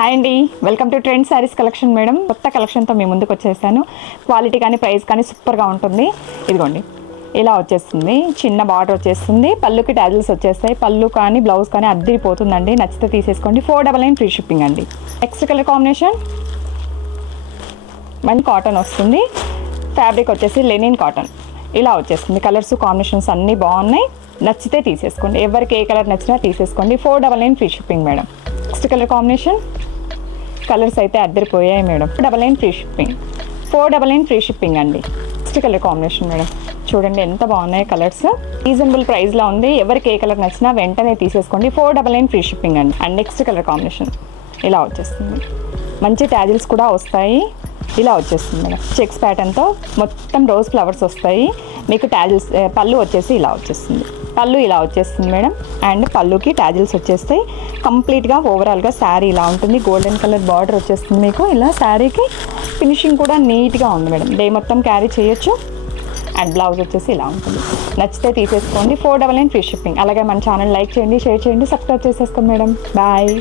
Hi అండి, welcome to trend saris collection madam. కొత్త కలెక్షన్తో మీ ముందుకు వచ్చేసాను. క్వాలిటీ కానీ ప్రైస్ కానీ సూపర్గా ఉంటుంది. ఇదిగోండి, ఇలా వచ్చేస్తుంది. చిన్న బార్డర్ వచ్చేస్తుంది. పళ్ళుకి టాజిల్స్ వచ్చేస్తాయి. పళ్ళు కానీ బ్లౌజ్ కానీ అద్దరిపోతుందండి. నచ్చితే తీసేసుకోండి. 499 ఫ్రీ షిప్పింగ్ అండి. నెక్స్ట్ కలర్ కాంబినేషన్ మంచి కాటన్ వస్తుంది. ఫ్యాబ్రిక్ వచ్చేసి లెనిన్ కాటన్ ఇలా వచ్చేస్తుంది. కలర్స్ కాంబినేషన్స్ అన్నీ బాగున్నాయి. నచ్చితే తీసేసుకోండి. ఎవరికి ఏ కలర్ నచ్చినా తీసేసుకోండి. 499 free shipping madam. Next colour combination colours అయితే అద్దరిపోయాయి madam. 499 free shipping. 499 free shipping అండి. నెక్స్ట్ కలర్ కాంబినేషన్ మేడం, చూడండి ఎంత బాగున్నాయి కలర్స్. రీజనబుల్ ప్రైస్లో ఉంది. ఎవరికి ఏ కలర్ నచ్చినా వెంటనే తీసేసుకోండి. 499 ఫ్రీ షిప్పింగ్ అండి. అండ్ నెక్స్ట్ కలర్ కాంబినేషన్ ఇలా వచ్చేస్తుంది. మంచి ట్యాజిల్స్ కూడా వస్తాయి. ఇలా వచ్చేస్తుంది మేడం. చెక్స్ ప్యాటర్న్తో మొత్తం రోజ్ ఫ్లవర్స్ వస్తాయి. మీకు ట్యాజిల్స్ పళ్ళు వచ్చేసి ఇలా వచ్చేస్తుంది. పళ్ళు ఇలా వచ్చేస్తుంది మేడం. అండ్ పళ్ళుకి ట్యాజిల్స్ వచ్చేస్తాయి. కంప్లీట్గా ఓవరాల్గా శారీ ఇలా ఉంటుంది. గోల్డెన్ కలర్ బార్డర్ వచ్చేస్తుంది మీకు. ఇలా శారీకి ఫినిషింగ్ కూడా నీట్గా ఉంది మేడం. డే మొత్తం క్యారీ చేయొచ్చు. అండ్ బ్లౌజ్ వచ్చేసి ఇలా ఉంటుంది. నచ్చితే తీసేసుకోండి. 499 ఫ్రీ షిప్పింగ్. అలాగే మన ఛానల్ లైక్ చేయండి, షేర్ చేయండి, సబ్స్క్రైబ్ చేసేసుకోండి మేడం. బాయ్.